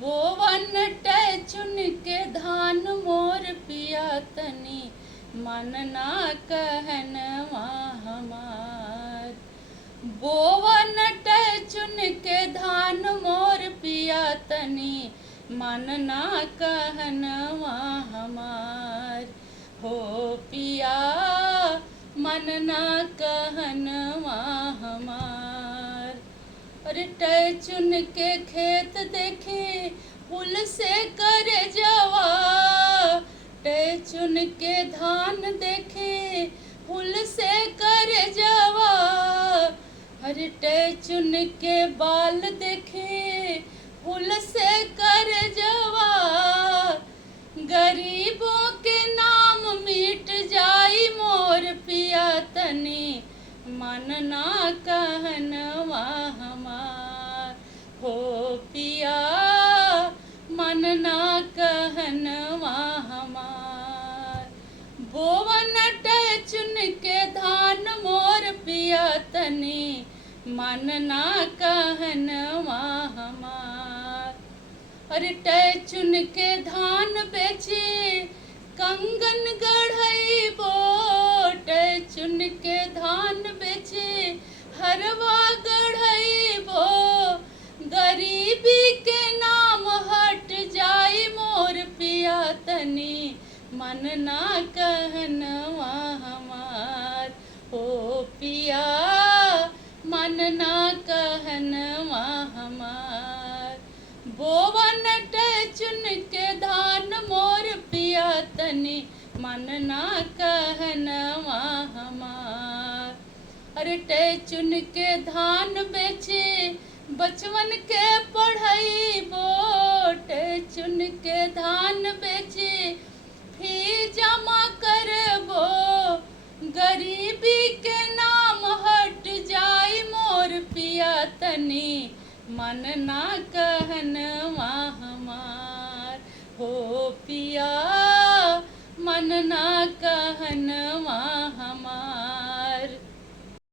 बोवन चुन के धान मोर पिया तनी मन ना कहनवा हमार। बोवन चुन के धान मोर पिया तनी मन ना कहनवा हमार। हो पिया मन ना कहनवा हमार। अरे चुन के खेत देखे फूल से कर जवा, चुन के धान देखे फूल से कर जवा। अरे चुन के बाल देखे फूल से कर जवा। गरीबों के नाम मिट जाई मोर पिया तनी मन ना कहनवा हमार। हो पिया मन ना कहनवा हमार। बोवन चुन के धान मोर पिया तनी मन ना कहनवा हमार। अरे चुन के धान बेचे कंगन गढ़ई बो, चुन के धान बेचे हरवा गढ़ई बो। गरीबी के नाम हट जाई मोर पिया तनी मन ना कहनवा हमार। हो पिया मन ना कहनवा हमार। बोवन चुन के धान मोर पिया तनी मन ना कहनवा हमार। अरे चुन के धान बेचे बचवन के पढ़ई बोट, चुन के धान बेचे फी जमा करबो। गरीबी के नाम हट जाई मोर पिया तनी मन ना कहनवा हमार। हो पिया मन ना कहनवा